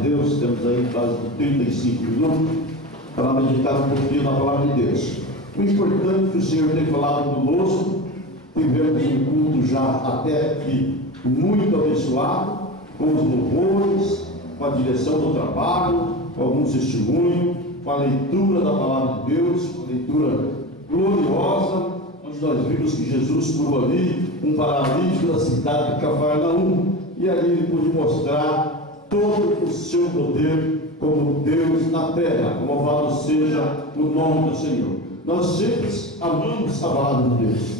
de Deus. Temos aí quase 35 minutos para meditar um pouquinho na palavra de Deus. O importante é que o Senhor tem falado conosco. Tivemos um culto já até aqui muito abençoado, com os louvores, com a direção do trabalho, com alguns testemunhos, com a leitura da palavra de Deus, uma leitura gloriosa, onde nós vimos que Jesus curou ali um paralítico da cidade de Cafarnaum, e ali ele pôde mostrar todo o seu poder como Deus na terra. Louvado seja o nome do Senhor. Nós sempre amamos a palavra de Deus.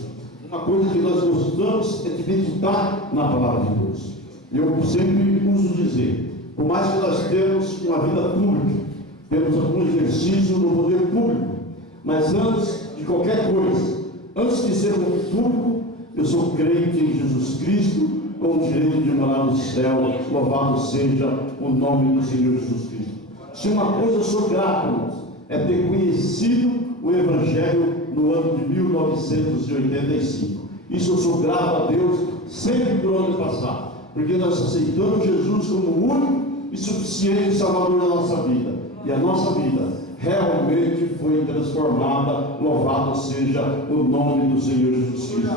Uma coisa que nós gostamos é de meditar na palavra de Deus. Eu sempre uso dizer, por mais que nós temos uma vida pública, temos algum exercício no poder público, mas antes de qualquer coisa, antes de ser um público, eu sou crente em Jesus Cristo, com o direito de morar no céu. Louvado seja o nome do Senhor Jesus Cristo. Se uma coisa eu sou grato, irmãos, é ter conhecido o Evangelho no ano de 1985. Isso eu sou grato a Deus sempre por onde passar, porque nós aceitamos Jesus como o único e suficiente Salvador da nossa vida, e a nossa vida realmente foi transformada. Louvado seja o nome do Senhor Jesus Cristo.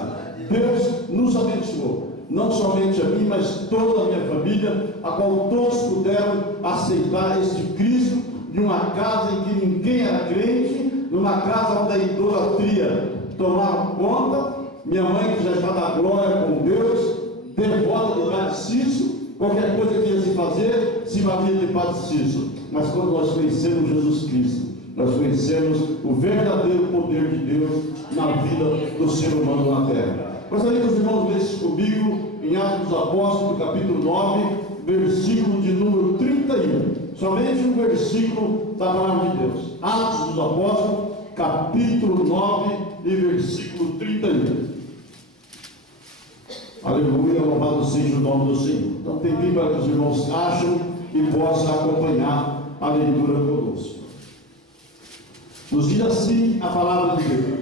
Deus nos abençoou, não somente a mim, mas toda a minha família, a qual todos puderam aceitar este Cristo, de uma casa em que ninguém era crente, numa casa onde a idolatria tomava conta. Minha mãe, que já está na glória com Deus, devota do Padre Cício, qualquer coisa que ia se fazer, se batia de Padre Cício. Mas quando nós conhecemos Jesus Cristo, nós conhecemos o verdadeiro poder de Deus na vida do ser humano na terra. Gostaria que os irmãos lessem comigo em Atos dos Apóstolos, capítulo 9, versículo de número 31. Somente um versículo da palavra de Deus. Atos dos Apóstolos, capítulo 9 e versículo 31. Aleluia, louvado seja o nome do Senhor. Então tem tempo para que os irmãos acham e possam acompanhar a leitura conosco. Nos diz assim a palavra de Deus: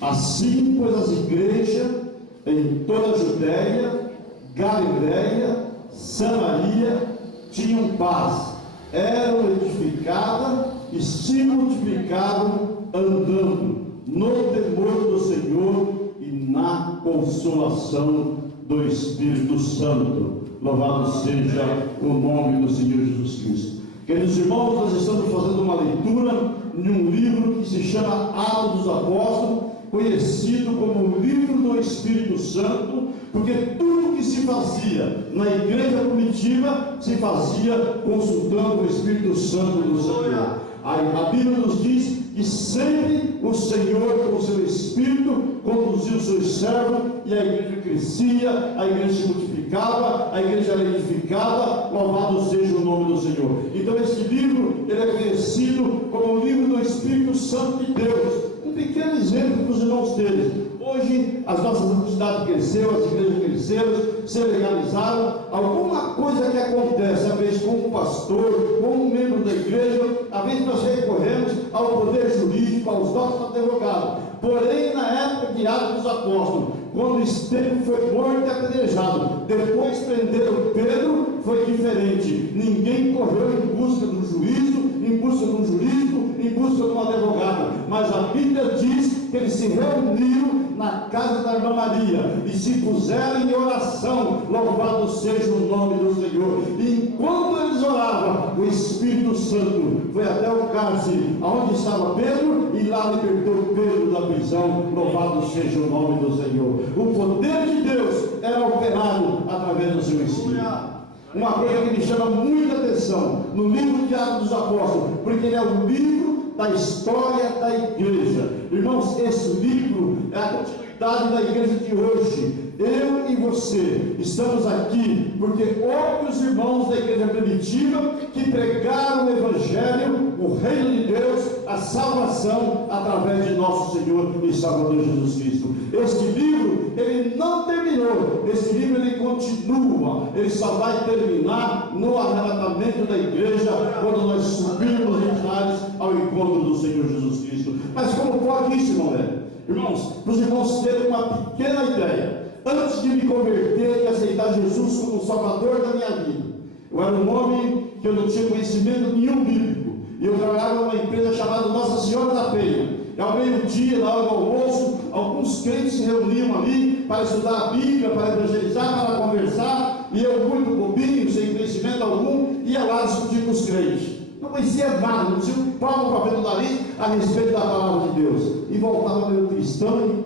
assim, pois, as igrejas em toda a Judéia, Galiléia, Samaria tinham paz, eram edificadas e se multiplicavam, andando no temor do Senhor e na consolação do Espírito Santo. Louvado seja o nome do Senhor Jesus Cristo. Queridos irmãos, nós estamos fazendo uma leitura de um livro que se chama Atos dos Apóstolos, conhecido como o livro do Espírito Santo, porque tudo que se fazia na igreja primitiva se fazia consultando o Espírito Santo do Senhor. A Bíblia nos diz que sempre o Senhor, com o seu Espírito, conduziu os seus servos, e a igreja crescia, a igreja se multiplicava, a igreja era edificada. Louvado seja o nome do Senhor. Então esse livro, ele é conhecido como o livro do Espírito Santo de Deus. Um pequeno exemplo para os irmãos terem. Hoje as nossas atividades cresceram, as igrejas cresceram, se legalizaram. Alguma coisa que acontece, às vezes com um pastor, com um membro da igreja, às vezes nós recorremos ao poder jurídico, aos nossos advogados. Porém, na época de Atos dos Apóstolos, quando Estevão foi morto e apedrejado, depois prenderam Pedro, foi diferente. Ninguém correu em busca do juízo, em busca de um jurídico, em busca de um advogado, mas a Bíblia diz que eles se reuniram na casa da irmã Maria e se puseram em oração. Louvado seja o nome do Senhor. E enquanto eles oravam, o Espírito Santo foi até o cárcere onde estava Pedro, e lá libertou Pedro da prisão. Louvado seja o nome do Senhor. O poder de Deus era operado através do seu Espírito. Uma coisa que me chama muita atenção no livro de Atos dos Apóstolos, porque ele é o livro da história da igreja. Irmãos, esse livro é a continuidade da igreja de hoje. Eu e você estamos aqui porque houve os irmãos da igreja primitiva que pregaram o Evangelho, o reino de Deus, a salvação através de nosso Senhor e Salvador Jesus Cristo. Este livro, ele não terminou. Este livro, ele continua. Ele só vai terminar no arrebatamento da igreja, quando nós subirmos os ares ao encontro do Senhor Jesus Cristo. Mas como pode isso, irmão velho? Irmãos, para os irmãos terem uma pequena ideia, antes de me converter e aceitar Jesus como o Salvador da minha vida, eu era um homem que eu não tinha conhecimento nenhum bíblico. E eu trabalhava numa empresa chamada Nossa Senhora da Penha. E ao meio-dia, na hora do almoço, alguns crentes se reuniam ali para estudar a Bíblia, para evangelizar, para conversar. E eu, muito bobinho, sem conhecimento algum, ia lá discutir com os crentes. Não conhecia nada, não tinha um palmo para ver no nariz a respeito da palavra de Deus. E voltava meio cristão.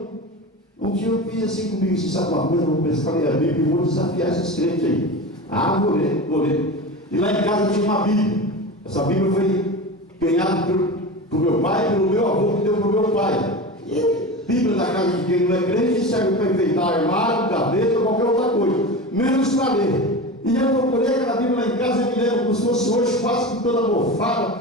E um dia eu vi assim comigo, se sabe uma coisa, eu vou pescar a Bíblia e vou desafiar esses crentes aí. Ah, vou ler. E lá em casa tinha uma Bíblia. Essa Bíblia foi ganhada por meu pai, pelo meu avô, que deu para o meu pai. E Bíblia da casa de quem não é crente serve para enfeitar armário, gaveta ou qualquer outra coisa, menos para ler. E eu procurei aquela Bíblia lá em casa e me lembro como se fosse hoje, quase toda mofada,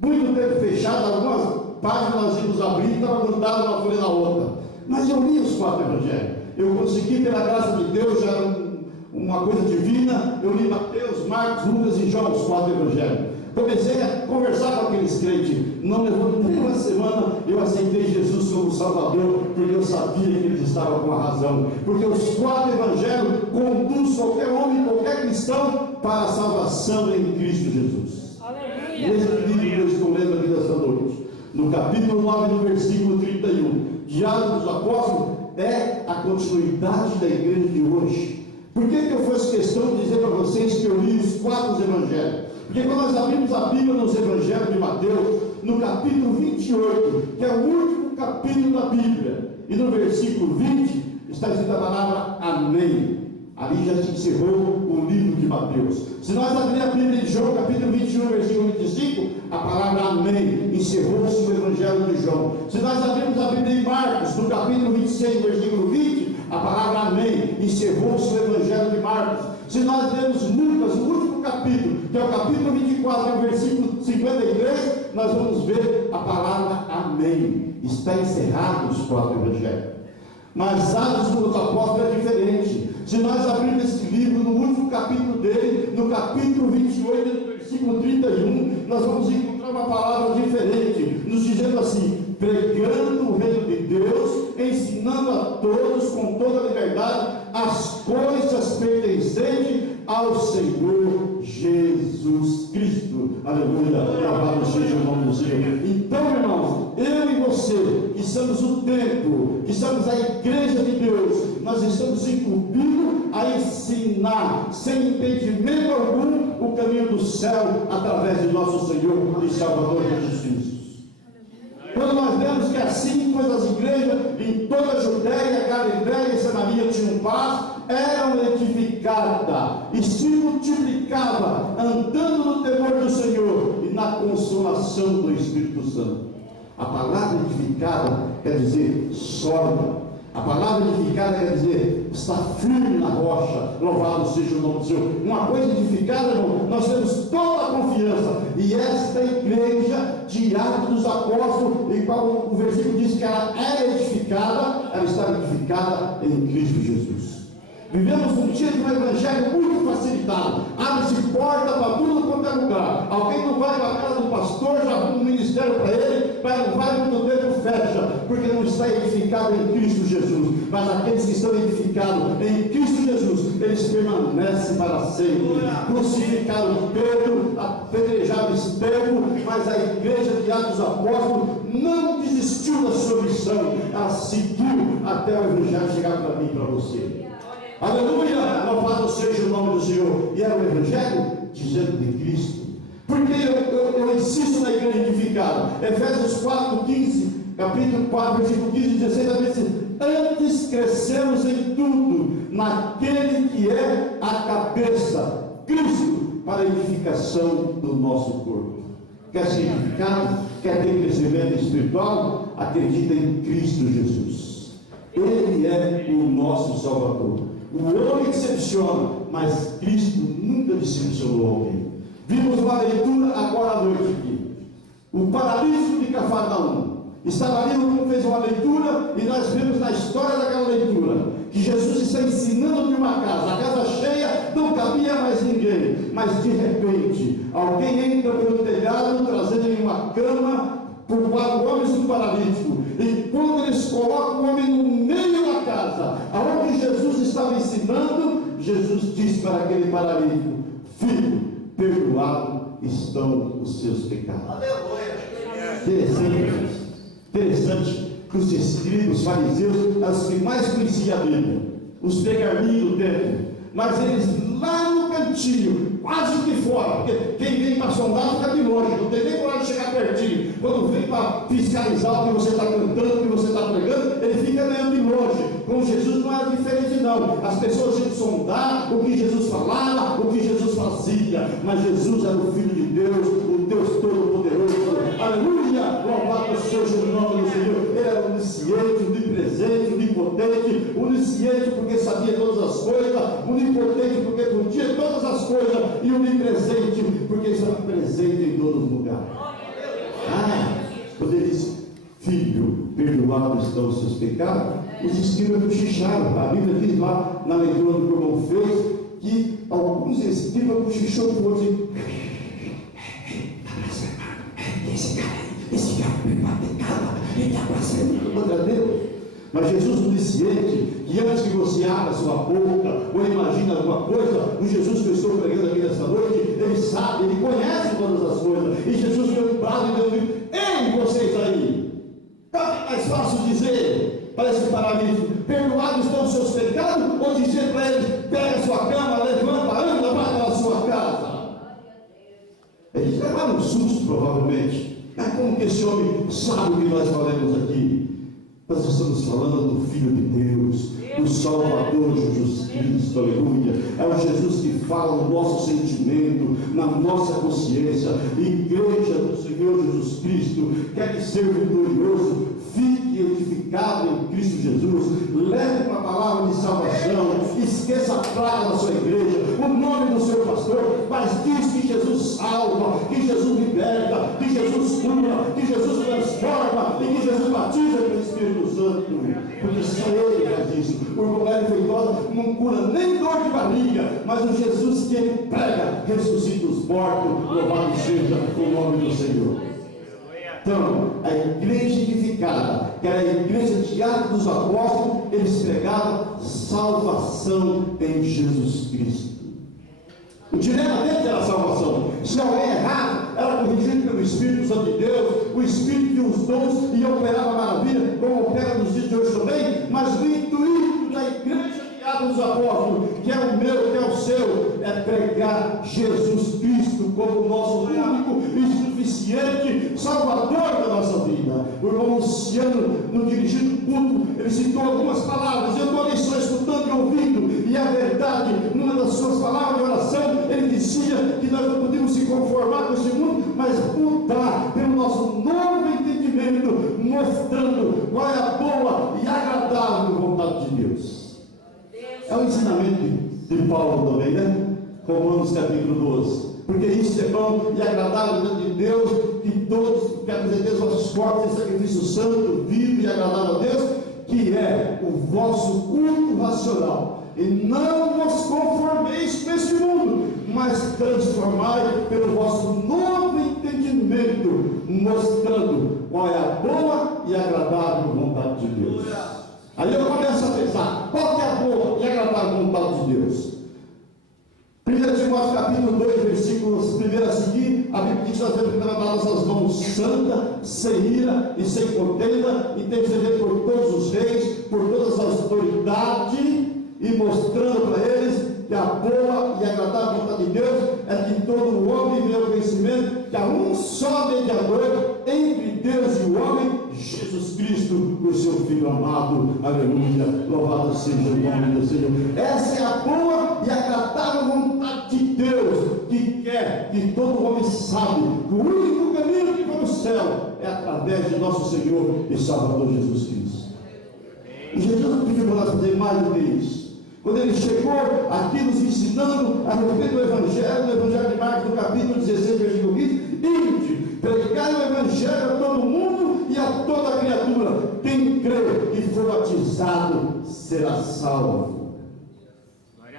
muito tempo fechada, algumas páginas nós íamos abrir e estava grudado uma folha na outra. Mas eu li os 4 evangelhos. Eu consegui, pela graça de Deus, já era uma coisa divina. Eu li Mateus, Marcos, Lucas e João, os 4 evangelhos. Comecei a conversar com aqueles crentes. Não levou nem uma semana, eu aceitei Jesus como Salvador, porque eu sabia que eles estavam com a razão. Porque os 4 evangelhos conduzem qualquer homem, qualquer cristão, para a salvação em Cristo Jesus. Aleluia! Nesse livro que eu estou lendo aqui desta noite, no capítulo 9, no versículo 31, Atos dos Apóstolos, é a continuidade da igreja de hoje. Por que eu faço questão de dizer para vocês que eu li os 4 evangelhos? Porque quando nós abrimos a Bíblia nos evangelhos de Mateus, no capítulo 28, que é o último capítulo da Bíblia, e no versículo 20, está escrita a palavra Amém. Ali já se encerrou o livro de Mateus. Se nós abrirmos a Bíblia de João, capítulo 21, versículo 25, a palavra Amém, encerrou-se o Evangelho de João. Se nós abrirmos a Bíblia em Marcos, no capítulo 26, versículo 20, a palavra Amém, encerrou-se o Evangelho de Marcos. Se nós lemos Lucas, o último capítulo, que é o capítulo 24, versículo 53, nós vamos ver a palavra Amém. Está encerrado os 4 evangelhos. Mas Atos dos Apóstolos é diferente. Se nós abrirmos esse livro, no último capítulo dele, no capítulo 28, no versículo 31, nós vamos encontrar uma palavra diferente, nos dizendo assim: pregando o reino de Deus, ensinando a todos com toda a liberdade as coisas pertencentes ao Senhor Jesus Cristo. Aleluia, louvado seja o nome do Senhor. Então, irmãos, eu e você, que somos o templo, que somos a igreja de Deus, nós estamos incumbidos a ensinar, sem impedimento algum, o caminho do céu, através de nosso Senhor e Salvador Jesus Cristo. Quando nós vemos que assim todas as igrejas em toda a Judéia, Galiléia e Samaria tinham paz, eram edificadas e se multiplicavam, andando no temor do Senhor e na consolação do Espírito Santo. A palavra edificada quer dizer sólida. A palavra edificada quer dizer está firme na rocha. Louvado seja o nome do Senhor. Uma coisa edificada, irmão, nós temos toda a confiança. E esta igreja de Atos dos Apóstolos, igual o versículo diz que ela é edificada, ela está edificada em Cristo Jesus. Vivemos um dia de um evangelho muito facilitado. Abre-se porta para tudo quanto é lugar. Alguém não vai para a casa do pastor, já arruma um ministério para ele, mas não vai muito tempo, fecha, porque não está edificado em Cristo Jesus. Mas aqueles que estão edificados em Cristo Jesus, eles permanecem para sempre. Crucificaram Pedro, apedrejaram Estevão, mas a igreja de Atos dos Apóstolos não desistiu da sua missão. Ela seguiu até o evangelho chegar para mim e para você. Aleluia, louvado seja o nome do Senhor. E era o evangelho dizendo de Cristo. Porque eu insisto na igreja edificada. Efésios 4:15, capítulo 4, versículo 15 e 16, a diz: antes crescemos em tudo naquele que é a cabeça, Cristo, para a edificação do nosso corpo. Quer ser edificado? Quer ter crescimento espiritual? Acredita em Cristo Jesus. Ele é o nosso Salvador. O homem decepciona, mas Cristo nunca decepcionou alguém. Vimos uma leitura agora à noite aqui. O paralítico de Cafarnaum. Estava ali, o irmão fez uma leitura e nós vemos na história daquela leitura que Jesus está ensinando de uma casa, a casa cheia, não cabia mais ninguém, mas de repente alguém entra pelo telhado trazendo uma cama por 4 homens e um paralítico, e quando eles colocam o homem no meio da casa, aonde Jesus estava ensinando, Jesus disse para aquele paralítico: filho, perdoado perdoados estão os seus pecados. Interessante que os escribas, os fariseus, eram os que mais conheciam a Bíblia, os pergaminhos do templo, mas eles lá no cantinho, quase que fora, porque quem vem para sondar fica de longe, não tem nem coragem de chegar pertinho. Quando vem para fiscalizar o que você está cantando, o que você está pregando, ele fica meio de longe. Com Jesus não era diferente não. As pessoas tinham que sondar o que Jesus falava, o que Jesus fazia, mas Jesus era o Filho de Deus, o Deus Todo-Poderoso. Aleluia! Louvado seja o nome do Senhor. Ele era onisciente, onipresente, onipotente, onisciente porque sabia todas as coisas, onipotente porque podia todas as coisas, e onipresente porque estava presente em todos os lugares. Quando ele disse: filho, perdoados estão os seus pecados, os escribas cochicharam. A Bíblia diz lá na leitura do que o irmão fez que alguns escribas cochicharam por outros. Esse cara perdoa pecado, ele está passando contra Deus. Mas Jesus, onisciente, que antes que você abra sua boca ou imagine alguma coisa, o Jesus que eu estou pregando aqui nessa noite, ele sabe, ele conhece todas as coisas. E Jesus deu um brado e deu um grito: ei, vocês aí! É mais fácil dizer para esse paralítico: perdoados estão os seus pecados, ou dizer para ele: pega a sua cama, levanta, anda para a sua casa. Eles levaram um susto, provavelmente. Mas como que esse homem sabe o que nós falamos aqui? Nós estamos falando do Filho de Deus, do Salvador Jesus Cristo, aleluia. É o Jesus que fala no nosso sentimento, na nossa consciência. Igreja do Senhor Jesus Cristo, quer ser vitorioso, fique edificado em Cristo Jesus, leve uma palavra de salvação, esqueça a praga da sua igreja, o nome do seu pastor, mas diz que Jesus salva, que Jesus liberta, que Jesus cura, que Jesus transforma e que Jesus batiza com o Espírito Santo, porque só ele faz isso. O irmão Hélio Feitosa não cura nem dor de barriga, mas o Jesus que ele prega ressuscita os mortos. Louvado seja o nome do Senhor. Então, a igreja edificada, que era a igreja de Atos dos Apóstolos, eles pregavam salvação em Jesus Cristo. O dilema deles era a salvação. Se alguém errado, era corrigido pelo Espírito Santo de Deus, o Espírito de os dons e operava maravilha, como opera nos dias de hoje também. Mas o intuito da igreja de Atos dos Apóstolos, que é o meu, que é o seu, é pregar Jesus Cristo como nosso único e suficiente Salvador da nossa vida. O irmão Luciano, no dirigido do culto, ele citou algumas palavras. Eu estou ali só escutando e ouvindo, e a verdade, numa das suas palavras de oração, ele dizia que nós não podíamos se conformar com esse mundo, mas mudar pelo nosso novo entendimento, mostrando qual é a boa e agradável vontade de Deus. É o ensinamento de Paulo também, né? Romanos capítulo 12. Porque isso é bom e agradável diante de Deus, que todos que apresentem os vossos corpos em sacrifício santo, vivo e agradável a Deus, que é o vosso culto racional. E não vos conformeis com este mundo, mas transformai pelo vosso novo entendimento, mostrando qual é a boa e agradável vontade de Deus. Aí eu começo a pensar: qual que é a boa e agradável vontade de Deus? 1 Timóteo capítulo 2, versículos 1 a seguir, a Bíblia diz que nós devemos levantar nossas mãos santa, sem ira e sem contenda, interceder por todos os reis, por todas as autoridades, e mostrando para eles que a boa e agradável vontade de Deus é que todo homem venha ao conhecimento que há um só mediador entre Deus e o homem, Jesus Cristo, o seu Filho amado. Aleluia, louvado seja o nome do Senhor. Essa é a boa e agradável vontade de Deus, que quer que todo homem saiba que o único caminho que vai ao céu é através de nosso Senhor e Salvador Jesus Cristo. E Jesus não pediu para nós fazer mais do que isso. Quando ele chegou aqui nos ensinando a respeito do Evangelho de Marcos, no capítulo 16, versículo 15, ide, pregai o Evangelho a todo mundo e a toda criatura. Quem crê e for batizado será salvo.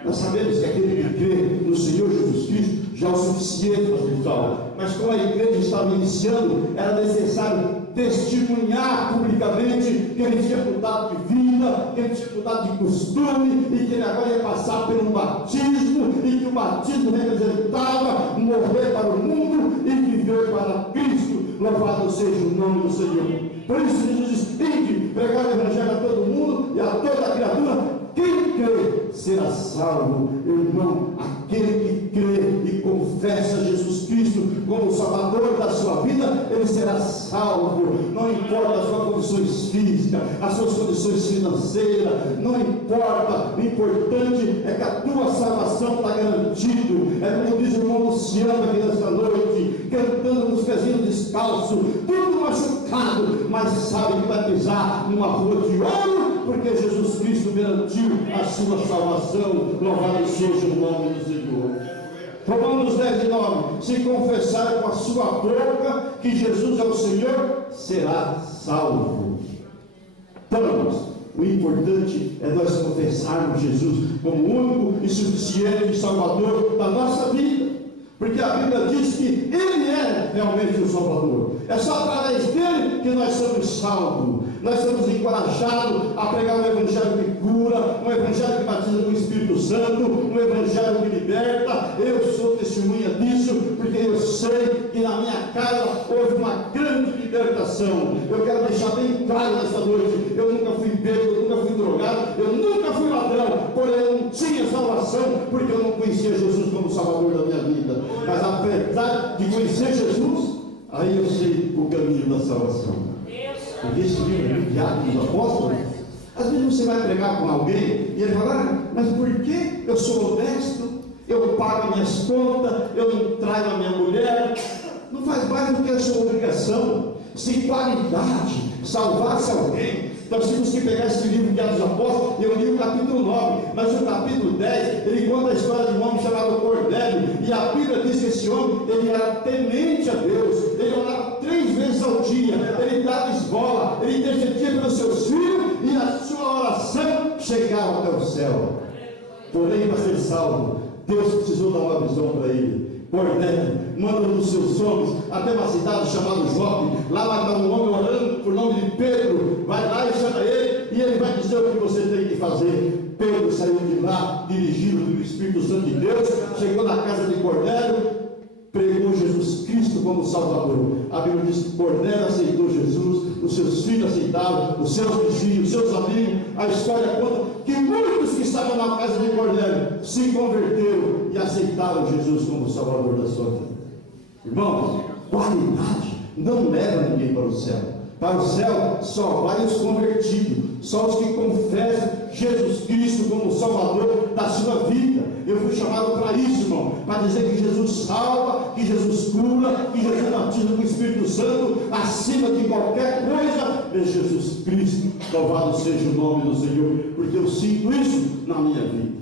Nós sabemos que aquele que crê no Senhor Jesus Cristo já é o suficiente para ser salvo. Mas como a igreja estava iniciando, era necessário testemunhar publicamente que ele tinha mudado de vida, que ele tinha mudado de costume, e que ele agora ia passar por um batismo, e que o batismo representava morrer para o mundo e viver para Cristo. Louvado seja o nome do Senhor. Por isso Jesus diz: ide, pregar o evangelho a todo mundo e a toda criatura. Quem crê será salvo. Irmão, aquele que crê e confessa Jesus Cristo como o Salvador da sua vida, ele será salvo. Não importa as suas condições físicas, as suas condições financeiras, não importa. O importante é que a tua salvação está garantida. É como diz o irmão Luciano aqui nesta noite, cantando nos pezinhos descalços, tudo machucado, mas sabe que vai pisar numa rua de ouro, porque Jesus Cristo garantiu a sua salvação. Louvado seja o nome do Senhor. Romanos 10:9: se confessar com a sua boca que Jesus é o Senhor, será salvo. Então, o importante é nós confessarmos Jesus como único e suficiente Salvador da nossa vida, porque a Bíblia diz que Ele é realmente o Salvador. É só através dele que nós somos salvos. Nós somos encorajados a pregar um evangelho que cura, um evangelho que batiza com o Espírito Santo, um evangelho que liberta. Eu sou testemunha disso, porque eu sei que na minha casa houve uma grande libertação. Eu quero deixar bem claro nessa noite: eu nunca fui bêbado, eu nunca fui drogado, eu nunca fui ladrão, porém eu não tinha salvação, porque eu não conhecia Jesus como Salvador da minha vida. Mas apesar de conhecer Jesus, aí eu sei o caminho da salvação. Porque esse livro de Atos dos Apóstolos, às vezes você vai pregar com alguém e ele fala: mas por que eu sou honesto, eu pago minhas contas, eu não traio a minha mulher? Não faz mais do que a sua obrigação. Se qualidade salvasse alguém, nós temos que pegar esse livro de Atos dos Apóstolos. Eu li o capítulo 9, mas o capítulo 10, ele conta a história de um homem chamado Cornélio, e a Bíblia diz que esse homem, ele era temente a Deus, ele orava 3 vezes ao dia, ele dava esmola, ele intercedia pelos seus filhos, e a sua oração chegava até o céu. Porém, para ser salvo, Deus precisou dar uma visão para ele. Cornélio manda um dos seus homens até uma cidade chamada Jope. Lá vai estar um homem orando por nome de Pedro. Vai lá e chama ele, e ele vai dizer o que você tem que fazer. Pedro saiu de lá, dirigido pelo Espírito Santo de Deus, chegou na casa de Cornélio, pregou Jesus Cristo como Salvador. A Bíblia diz que Cornélio aceitou Jesus, os seus filhos aceitaram, os seus vizinhos, os seus amigos. A história conta que muitos que estavam na casa de Cornélio se converteram e aceitaram Jesus como Salvador da sua vida. Irmãos, qualidade não leva ninguém para o céu. Para o céu só vai os convertidos, só os que confessam Jesus Cristo como Salvador da sua vida. Eu fui chamado para isso, irmão, para dizer que Jesus salva, que Jesus cura, que Jesus batiza com o Espírito Santo. Acima de qualquer coisa é Jesus Cristo. Louvado seja o nome do Senhor, porque eu sinto isso na minha vida.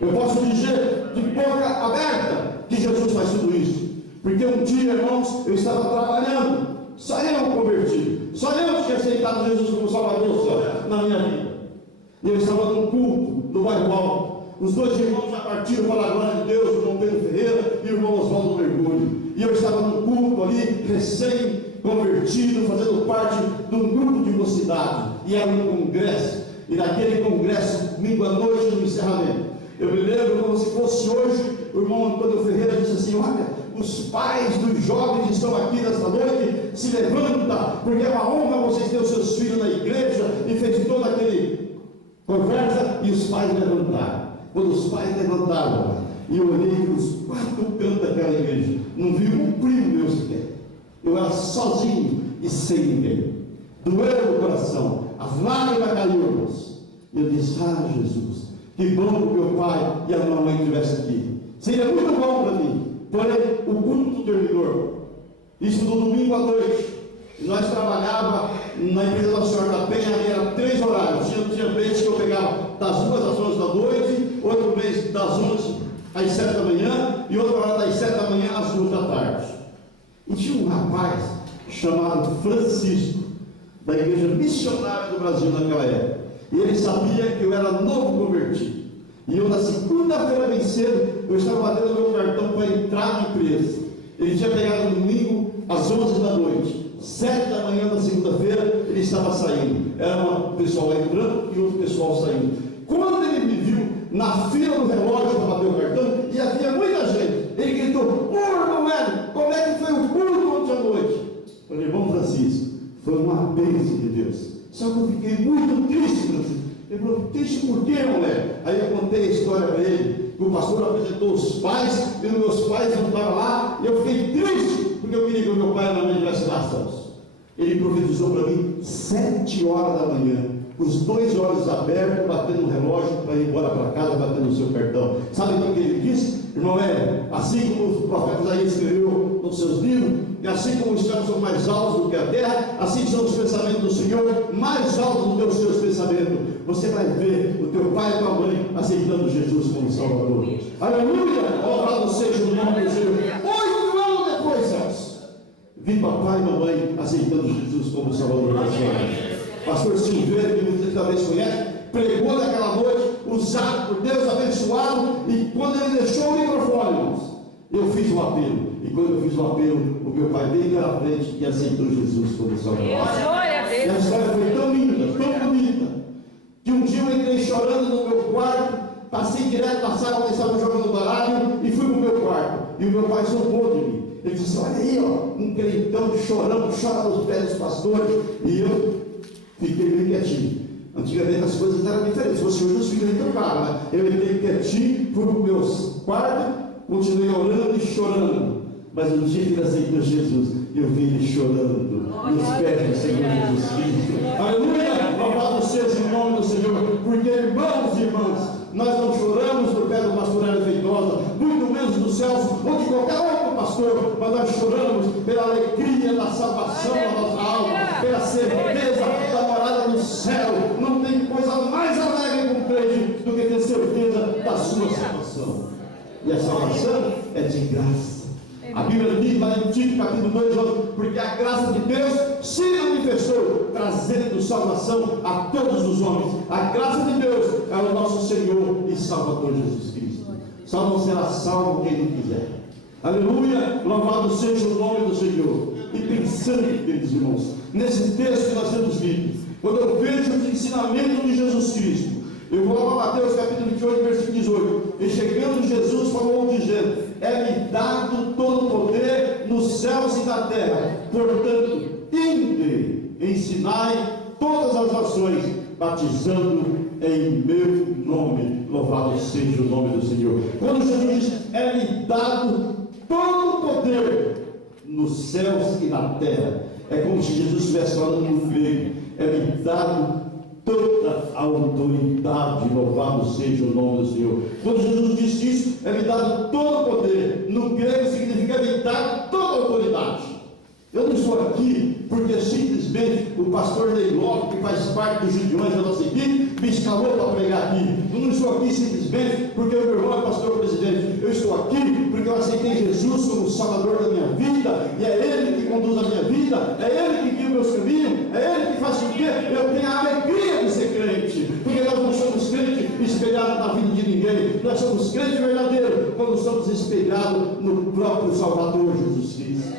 Eu posso dizer de boca aberta que Jesus faz tudo isso, porque um dia, irmãos, eu estava trabalhando, só eu converti, só eu tinha aceitado Jesus como Salvador só na minha vida. E eu estava num culto no bairro Alto. Os 2 irmãos já partiram para a glória de Deus, o irmão Pedro Ferreira e o irmão Oswaldo Mergulho. E eu estava num culto ali, recém-convertido, fazendo parte de um grupo de mocidade. E era um congresso. E naquele congresso, domingo à noite, no encerramento, eu me lembro como se fosse hoje, o irmão Antônio Ferreira disse assim: olha, os pais dos jovens que estão aqui nesta noite, se levanta, porque é uma honra vocês terem os seus filhos na igreja. E fez toda aquele conversa, e os pais levantaram. Quando os pais levantaram, e eu olhei para os 4 cantos daquela igreja, não vi um primo meu sequer. Eu era sozinho e sem ninguém. Doeu no coração, as lágrimas caíram. E eu disse: ah, Jesus, que bom que o meu pai e a mamãe estivessem aqui. Seria muito bom para mim. Porém, o culto terminou. Isso no domingo à noite. E nós trabalhávamos na empresa da Senhora da Penha, era 3 horários. Tinha vezes que eu pegava das 2 às 11 da noite, outro mês das 11 às 7 da manhã, e outra hora das 7 da manhã às 2 da tarde. E tinha um rapaz chamado Francisco, da igreja missionária do Brasil naquela época. E ele sabia que eu era novo convertido. E eu, na segunda-feira bem cedo, eu estava batendo meu cartão para entrar na empresa. Ele tinha pegado no domingo às 11 da noite. 7 da manhã da segunda-feira, ele estava saindo. Era um pessoal entrando e outro pessoal saindo. Quando ele me viu na fila do relógio para bater o cartão, e havia muita gente, ele gritou: "Ô irmão Hélio, como é que foi o culto ontem à noite?" Eu falei: "Irmão Francisco, foi uma bênção de Deus. Só que eu fiquei muito triste, Francisco." Ele falou: "Triste por quê, irmão Hélio?" Aí eu contei a história para ele, que o pastor apresentou os pais, e os meus pais não estavam lá, e eu fiquei triste, porque eu queria que o meu pai e a minha mãe tivessem lá salvos. Ele profetizou para mim 7 horas da manhã, os 2 olhos abertos, batendo no relógio para ir embora para casa, batendo no seu cartão. Sabe o que ele disse? Irmão Hélio, assim como o profeta Isaías escreveu nos seus livros, e assim como os céus são mais altos do que a terra, assim são os pensamentos do Senhor mais altos do que os seus pensamentos. Você vai ver o teu pai e a tua mãe aceitando Jesus como Salvador. Aleluia! Louvado seja o nome do Senhor. 8 anos depois, céus, vi papai e mamãe aceitando Jesus como Salvador da sua vida. Pastor Silveira, que você talvez conhece, pregou naquela noite, usado por Deus, abençoado, e quando ele deixou o microfone, irmãos, eu fiz o apelo. E quando eu fiz o apelo, o meu pai veio pela frente e aceitou Jesus como Salvador. E a história foi tão linda, tão bonita, que um dia eu entrei chorando no meu quarto, passei direto na sala onde estava jogando baralho e fui para o meu quarto. E o meu pai zombou de mim. Ele disse: "Olha aí, ó, um crentão chorando, chora nos pés dos pastores." E eu fiquei bem quietinho. Antigamente as coisas eram diferentes. Se fosse hoje, os filhos entraram, né? Eu entrei quietinho, fui para o meu quarto, continuei orando e chorando. Mas no dia que ele aceitou Jesus, eu vi ele chorando nos pés do Senhor Jesus Cristo. Aleluia! Louvado seja o nome do Senhor. Porque, irmãos e irmãs, nós não choramos no pé do pastor Hélio Feitosa, muito menos nos céus ou de qualquer outro pastor, mas nós choramos pela alegria da salvação da nossa alma, pela certeza da morada no céu. Não tem coisa mais alegre para um crente do que ter certeza da sua salvação. E a salvação é de graça. A Bíblia diz lá em Tito capítulo 2, porque a graça de Deus se manifestou, trazendo salvação a todos os homens. A graça de Deus é o nosso Senhor e Salvador Jesus Cristo. Só não será salvo quem não quiser. Aleluia! Louvado seja o nome do Senhor. E pensando, queridos irmãos, nesse texto que nós temos lido, quando eu vejo o ensinamento de Jesus Cristo, eu vou lá para Mateus capítulo 28, versículo 18. E chegando Jesus falou dizendo: "É-me dado todo o poder nos céus e na terra. Portanto, ide, ensinai todas as nações, batizando em meu nome." Louvado seja o nome do Senhor. Quando Jesus diz: "É-me dado todo o poder nos céus e na terra", é como se Jesus estivesse falando no grego. É-me dado toda a autoridade, louvado seja o nome do Senhor. Quando Jesus disse isso, é-me dado todo o poder. No grego significa é-me dado toda a autoridade. Eu não estou aqui porque simplesmente o pastor Neiló, que faz parte dos Gideões da nossa equipe, me escalou para pregar aqui. Eu não estou aqui simplesmente porque o meu irmão é pastor presidente. Eu estou aqui porque eu aceitei Jesus como Salvador da minha vida, e é Ele que conduz a minha vida, é Ele que guia os meus caminhos, é Ele que faz com que eu tenha a alegria de ser crente, porque nós não somos crentes espelhados na vida de ninguém, nós somos crentes verdadeiros quando somos espelhados no próprio Salvador Jesus Cristo.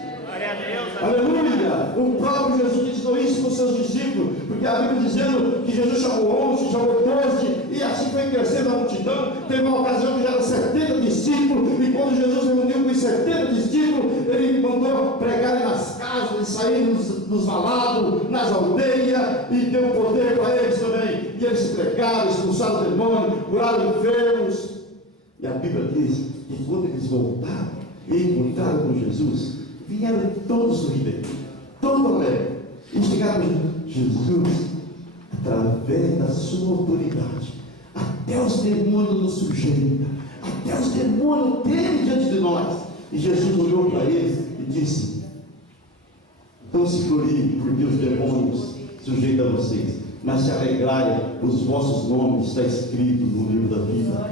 Aleluia! O próprio Jesus ensinou isso com os seus discípulos, porque a Bíblia dizendo que Jesus chamou 11, chamou 12, e assim foi crescendo a multidão. Teve uma ocasião que já eram 70 discípulos, e quando Jesus reuniu com os 70 discípulos, ele mandou pregar nas casas, e sair nos valados, nas aldeias, e deu poder para eles também. E eles pregaram, expulsaram demônios, curaram enfermos. E a Bíblia diz que quando eles voltaram e encontraram com Jesus, vieram todos sorridentes, todos alegres, e chegaram a Jesus através da sua autoridade. Até os demônios nos sujeitam, até os demônios temem diante de nós. E Jesus olhou para eles e disse: "Não se gloriem porque os demônios sujeitam a vocês, mas se alegrai, os vossos nomes está escrito no livro da vida."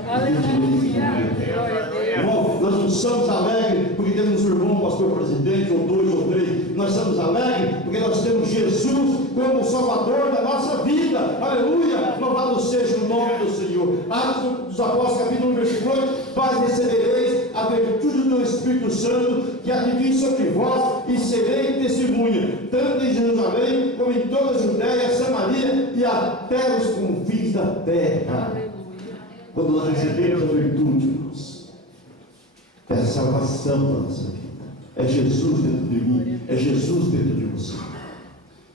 Irmão, nós não somos alegres porque temos um irmão pastor presidente, ou 2 ou 3. Nós somos alegres porque nós temos Jesus como Salvador da nossa vida. Aleluia! Louvado seja o nome do Senhor. Atos dos Apóstolos capítulo 1, versículo 8: "Vós recebereis a virtude do Espírito Santo, que há de vir sobre vós, e serei testemunha testemunha, tanto em Jerusalém, como em toda a Judéia, Samaria e até os confins da terra. Quando nós recebemos a virtude, irmãos, é a salvação da nossa vida. É Jesus dentro de mim, é Jesus dentro de você.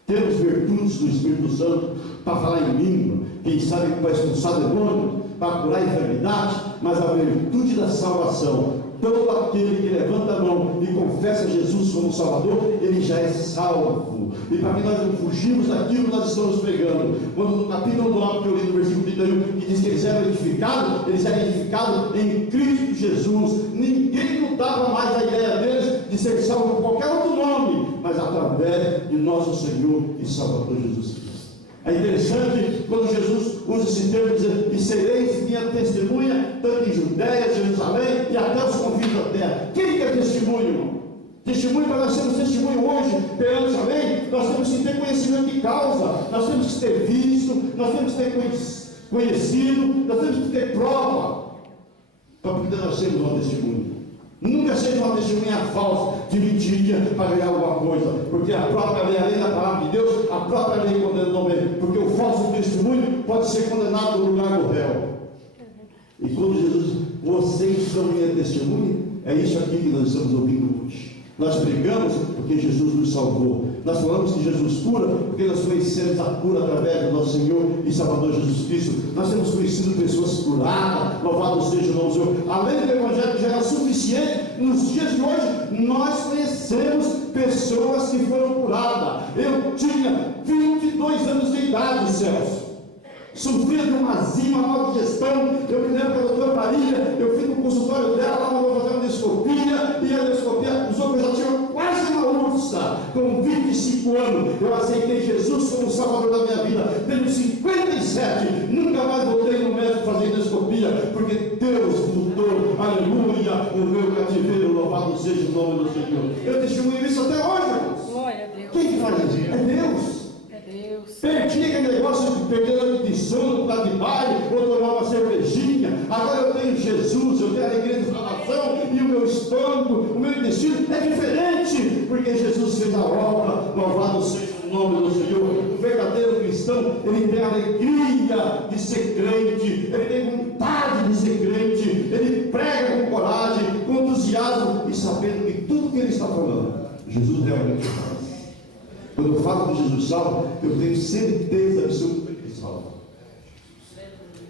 Temos virtudes do Espírito Santo para falar em língua, quem sabe para expulsar demônio, para curar a enfermidade, mas a virtude da salvação, todo aquele que levanta a mão e confessa Jesus como Salvador, ele já é salvo. E para que nós não fugimos daquilo que nós estamos pregando, quando no capítulo 9 que eu li no versículo 31, que diz que eles eram edificados em Cristo Jesus. Ninguém lutava mais a ideia deles de ser salvo por qualquer outro nome, mas através de nosso Senhor e Salvador Jesus Cristo. É interessante quando Jesus usa esse termo, dizer, e sereis minha testemunha, tanto em Judéia, Jerusalém e até os confins da terra. Quem quer testemunho, irmão? Testemunho, para nós sermos testemunho hoje perante a lei, nós temos que ter conhecimento de causa, nós temos que ter visto, nós temos que ter conhecido, nós temos que ter prova, para poder nós sermos uma testemunha. Nunca seja uma testemunha falsa, de mentira, para ganhar alguma coisa, porque a própria lei, além da palavra de Deus, a própria lei condena também, porque o falso testemunho pode ser condenado no lugar do réu. E quando Jesus, vocês são minha testemunha, é isso aqui que nós estamos ouvindo hoje. Nós pregamos porque Jesus nos salvou. Nós falamos que Jesus cura porque nós conhecemos a cura através do nosso Senhor e Salvador Jesus Cristo. Nós temos conhecido pessoas curadas. Louvado seja o nome do Senhor. Além do Evangelho que já era suficiente, nos dias de hoje nós conhecemos pessoas que foram curadas. Eu tinha 22 anos de idade, Celso. Sofria de uma azia, uma má digestão. Eu me lembro que a doutora Maria, eu fui no consultório dela, ela mandou fazer uma endoscopia, e a endoscopia, os homens já tinham quase uma ursa, com 25 anos. Eu aceitei Jesus como Salvador da minha vida. Tenho 57, nunca mais voltei no médico fazer endoscopia, porque Deus mudou, aleluia, o meu cativeiro, louvado seja o nome do Senhor. Eu testemunho isso até hoje, irmãos. Glória a Deus. Quem faz isso? É Deus. Perdi aquele negócio de perder a noite de sono por causa de baile, ou tomar uma cervejinha. Agora eu tenho Jesus, eu tenho a alegria de inflamação, e o meu estômago, o meu intestino é diferente, porque Jesus fez a obra. Louvado seja o nome do Senhor. O verdadeiro cristão, ele tem a alegria de ser crente, ele tem vontade de ser crente, ele prega com coragem, com entusiasmo, e sabendo que tudo que ele está falando, Jesus realmente faz. Quando eu falo que Jesus salva, eu tenho certeza absoluta que Ele salva.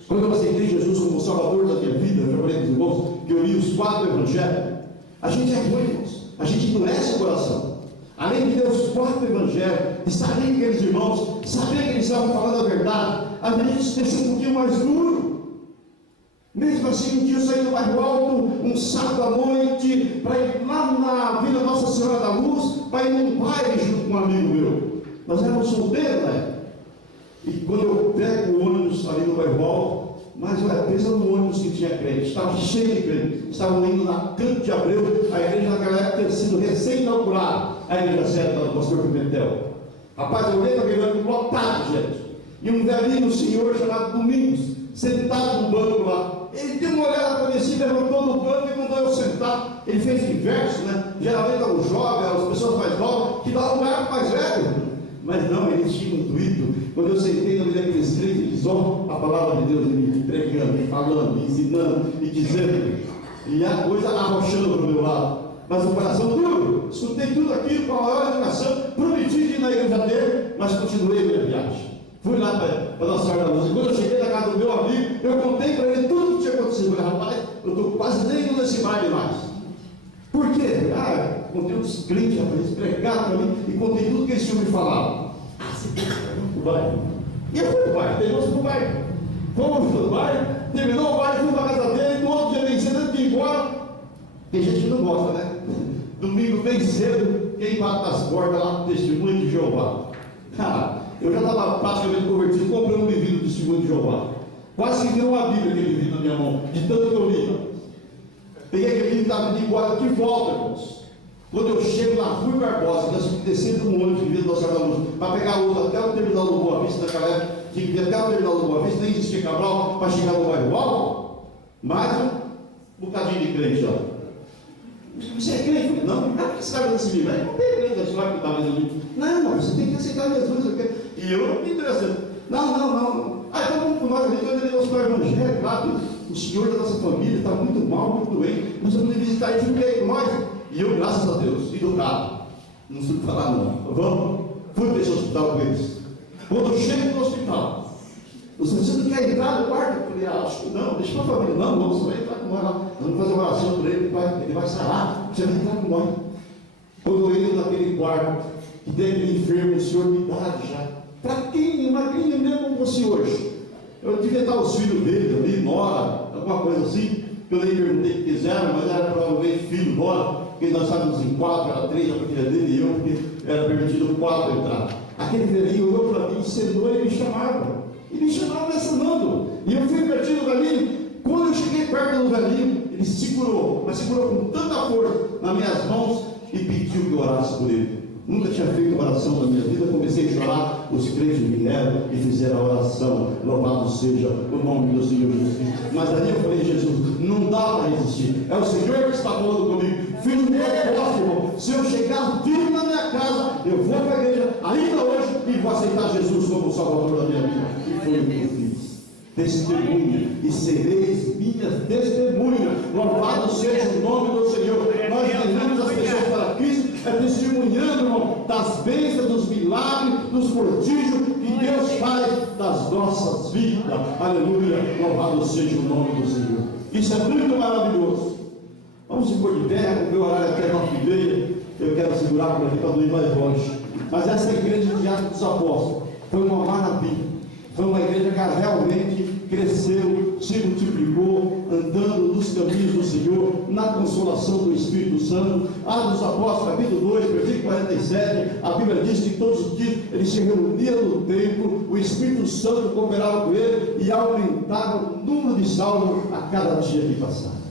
Quando eu aceitei Jesus como Salvador da minha vida, eu já falei com os irmãos que eu li os 4 evangelhos. A gente é ruim, irmãos. A gente endurece o coração. Além de ler os 4 evangelhos, de saber que aqueles irmãos, saber que eles estavam falando a verdade, a gente se deixa um pouquinho mais duro. Mesmo assim, um dia eu saí do bairro Alto, um sábado à noite, para ir lá na Vila Nossa Senhora da Luz, para ir num baile junto com um amigo meu. Nós éramos solteiros, né? E quando eu pego o ônibus ali no bairro Alto, mas olha, pensa no ônibus que tinha crente, estava cheio de crente, estavam indo na Canto de Abreu, a igreja naquela época tinha sido recém-inaugurada, a igreja certa do pastor Pimentel. Rapaz, eu olhei para aquele ônibus lotado, gente, e um velhinho senhor chamado Domingos, sentado no banco lá. Ele deu uma olhada para mim assim, levantou no banco e mandou eu sentar. Ele fez diverso, né? Geralmente eram os jovens, eram as pessoas mais novas, que davam lugar para o mais velho. Mas não, ele tinha um intuito. Quando eu sentei no meio daqueles três, ele disse, a palavra de Deus, me pregando, falando, ensinando e dizendo. E a coisa arrochando para o meu lado. Mas o coração duro, escutei tudo aquilo com a maior educação, prometi de ir na igreja dele, mas continuei a minha viagem. Fui lá para Nossa Senhora da Luz. E quando eu cheguei na casa do meu amigo, eu contei para ele tudo o que tinha acontecido. Eu falei, rapaz, eu estou quase nem indo nesse baile mais. Por quê? Contei uns crentes, rapaz, eles pregaram para mim e contei tudo que eles tinham me falado. Você tem que ir para o baile. E eu fui para o baile, terminou para o baile. Fomos para o baile, terminou o baile, fui para a casa dele, no outro dia bem cedo, antes de ir embora. Tem gente que não gosta, né? Domingo bem cedo, quem bate nas portas lá, testemunho de Jeová. Eu já estava praticamente convertido, comprei um livro do Testemunho de Jeová. Quase que virou uma Bíblia aquele livro na minha mão, de tanto que eu li. Peguei aquele livro e estava indo embora de volta, irmãos. Quando eu chego na Rui Barbosa, nós fomos descendo um ônibus que vinha do Nossa Senhora da Luz, para pegar outro até o terminal do Boa Vista, naquela época, tinha que ir até o terminal do Boa Vista, nem existia Cabral, para chegar no bairro Alto. Mais um bocadinho de crente, ó. Você é crente? Não, por que você está nesse livro? Não tem crente, você vai cuidar mais ali. Não, você tem que aceitar Jesus. E eu não me interesso. Não. Então vamos com nós ali, nós para o evangelho, claro, o senhor da nossa família está muito mal, muito doente, nós vamos visitar ele, não quer ir com nós. E eu, graças a Deus, educado, não sei falar não, vamos, fui para esse hospital com eles. Quando eu chego no hospital, você não quer entrar no quarto? Eu falei, acho que não, deixa para a família. Não, você vai entrar com nós lá. Nós vamos fazer uma oração por ele, ele vai sarar, você vai entrar com nós. Quando eu entro naquele quarto, que tem aquele enfermo, o senhor me dá já. Fraquinho, magrinho mesmo como você hoje. Eu devia estar os filhos dele ali, nora, alguma coisa assim. Eu nem perguntei o que quiseram, mas era provavelmente filho, nora, porque nós estávamos em 4, era 3, a filha dele e eu, porque era permitido 4 entrar. Aquele velhinho olhou para mim, cenou e me chamava. E me chamava me ensinando. E eu fui pertinho do velhinho. Quando eu cheguei perto do velhinho, ele segurou, mas segurou com tanta força nas minhas mãos e pediu que eu orasse por ele. Nunca tinha feito oração na minha vida, comecei a chorar, os crentes vieram e fizeram a oração, louvado seja o nome do Senhor Jesus. Mas aí eu falei, Jesus, não dá para resistir, é o Senhor que está falando comigo, filho meu próximo, se eu chegar vivo na minha casa, eu vou para a igreja ainda hoje e vou aceitar Jesus como Salvador da minha vida. E foi o que eu fiz. Testemunha, e sereis minhas testemunhas, louvado seja o nome do Senhor. Nós levamos as pessoas para Cristo, testemunhando, irmão, das bênçãos, dos milagres, dos prodígios que Deus faz das nossas vidas. Aleluia, louvado seja o nome do Senhor. Isso é muito maravilhoso. Vamos se pôr de pé, o meu horário até 9h30, eu quero segurar para não ir mais longe. Mas essa igreja de Atos dos Apóstolos foi uma maravilha. Foi uma igreja que realmente cresceu, se multiplicou, andando nos caminhos do Senhor, na consolação do Espírito Santo. Atos dos Apóstolos, capítulo 2, versículo 47, a Bíblia diz que todos os dias ele se reunia no templo, o Espírito Santo cooperava com ele e aumentava o número de salvos a cada dia que passava.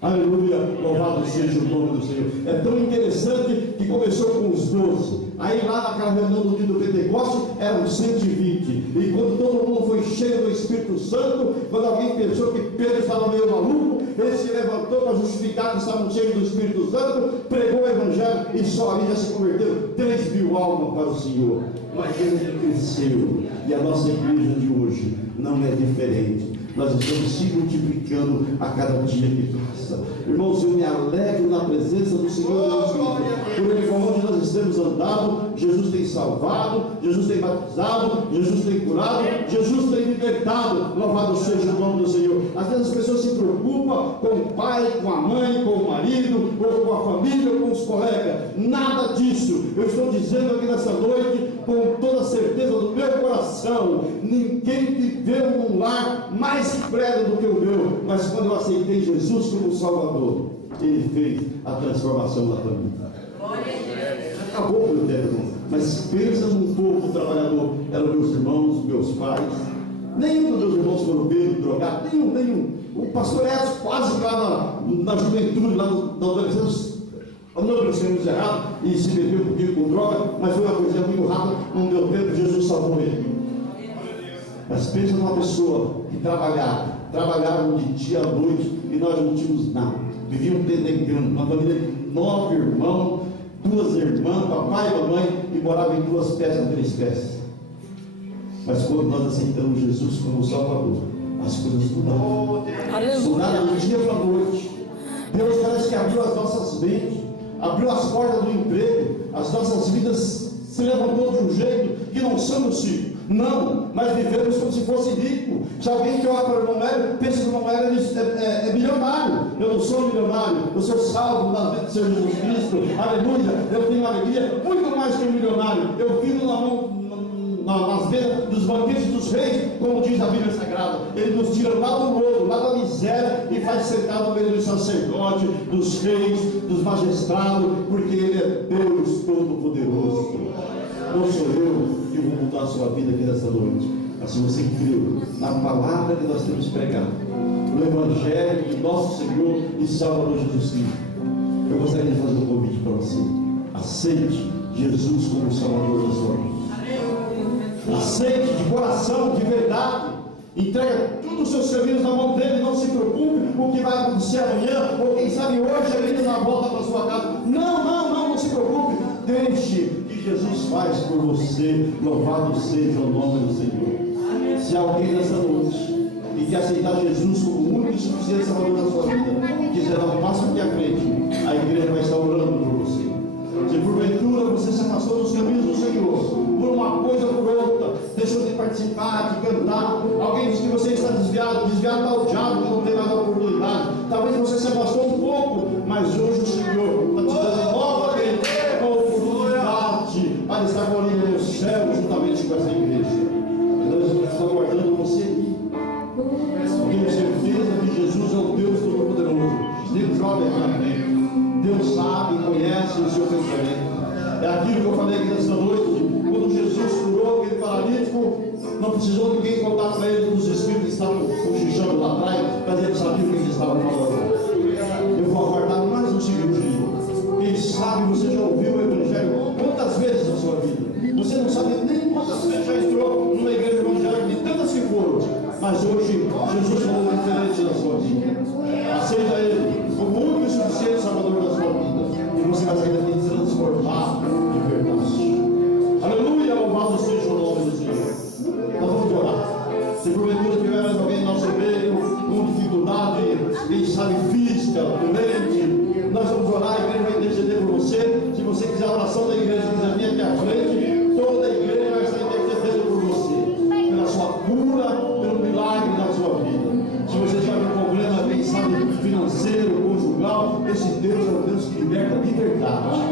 Aleluia, louvado seja o nome do Senhor. É tão interessante que começou com os 12. Aí lá naquela reunião do dia do Pentecostes eram 120. E quando todo mundo foi cheio do Espírito Santo, quando alguém pensou que Pedro estava meio maluco, ele se levantou para justificar que estavam cheios do Espírito Santo, pregou o Evangelho e só ali já se converteram 3.000 almas para o Senhor. Uma igreja cresceu. E a nossa igreja de hoje não é diferente. Nós estamos se multiplicando a cada dia que passa. Irmãos, eu me alegro na presença do Senhor Jesus Cristo. Porque por onde nós estamos andando, Jesus tem salvado, Jesus tem batizado, Jesus tem curado, Jesus tem libertado. Louvado seja o nome do Senhor. Às vezes as pessoas se preocupam com o pai, com a mãe, com o marido, ou com a família, ou com os colegas. Nada disso. Eu estou dizendo aqui nessa noite, com toda a certeza do meu coração, ninguém viveu num lar mais pleno do que o meu, mas quando eu aceitei Jesus como Salvador, Ele fez a transformação da família. Acabou o meu tempo, mas pensa num povo trabalhador, eram meus irmãos, meus pais, nenhum dos meus irmãos foram bêbados, drogados, nenhum. O pastor Edson quase lá na juventude, lá na adolescência, não pensamos errado e se meteu um pouquinho com droga, mas foi uma coisa muito rápida, não deu tempo, Jesus salvou ele. Mas pensa numa pessoa que trabalhavam de dia à noite e nós não tínhamos nada, viviam pendengando, uma família de 9 irmãos, 2 irmãs, papai e mamãe, e moravam em 2 peças, 3 peças. Mas quando nós aceitamos Jesus como Salvador, as coisas mudaram. Mudaram do dia para a noite. Deus parece que abriu as nossas mentes, abriu as portas do emprego, as nossas vidas se levantou de um jeito que não somos ricos. Não, mas vivemos como se fosse rico. Se alguém que olha para o irmão Hélio, pensa que o irmão Hélio é milionário. Eu não sou milionário, eu sou salvo na vida do Senhor Jesus Cristo. Aleluia, eu tenho alegria muito mais que um milionário. Eu vivo nas vezes dos banquetes dos reis, como diz a Bíblia Sagrada. Ele nos tira lá do lodo, lá da miséria, e faz sentar no meio dos sacerdotes, dos reis, dos magistrados, porque Ele é Deus Todo-Poderoso. Não sou eu que vou mudar a sua vida aqui nessa noite, mas se você creu na palavra que nós temos pregado, no Evangelho de nosso Senhor e Salvador Jesus Cristo, eu gostaria de fazer um convite para você. Aceite Jesus como Salvador da sua vida. Aceite de coração, de verdade. Entrega tudo os seus caminhos na mão dele. Não se preocupe com o que vai acontecer amanhã, ou quem sabe hoje ainda na volta para sua casa. Não se preocupe. Deixe que Jesus faz por você. Louvado seja o nome do Senhor. Se alguém nessa noite e quer aceitar Jesus como o único e suficiente Salvador da sua vida, quiser dar um passo aqui à frente, a igreja vai estar orando por você. Se porventura você se afastou dos caminhos do Senhor, por uma coisa ou por outra, deixou de participar, de cantar, alguém diz que você está desviado ao diabo, que não tem mais a oportunidade, talvez você se afastou um pouco, mas hoje o Senhor está te dando novamente a oportunidade para estar morando no céu juntamente com essa igreja. Nós estamos guardando você aqui. Tenho certeza que Jesus é o Deus Todo-Poderoso. Deus joga na frente. Deus sabe, conhece o seu pensamento. É aquilo que eu falei aqui nessa noite. Quando Jesus curou aquele paralítico, não precisou ninguém contar para ele dos espíritos que estavam cochichando lá atrás, mas ele sabia o que ele estava falando. Eu vou aguardar mais um segundo. Quem sabe você já ouviu o Evangelho quantas vezes na sua vida? Você não sabe nem quantas vezes já entrou numa igreja evangélica, de tantas que foram. Mas hoje Jesus falou diferente na sua vida. Aceita Ele como o único e suficiente Salvador da sua vida. E você vai sair daqui transformado de verdade. Aleluia, louvado seja o nome do Senhor. Nós vamos orar. Se porventura tiver alguém no nosso meio com dificuldade, quem sabe física, doente, nós vamos orar, a igreja vai interceder por você. Se você quiser a oração da igreja, quiser vir aqui à frente, toda a igreja vai estar intercedendo por você, pela sua cura, pelo milagre da sua vida. Se você tiver um problema, quem sabe financeiro, conjugal, esse Deus é o Deus que liberta de verdade.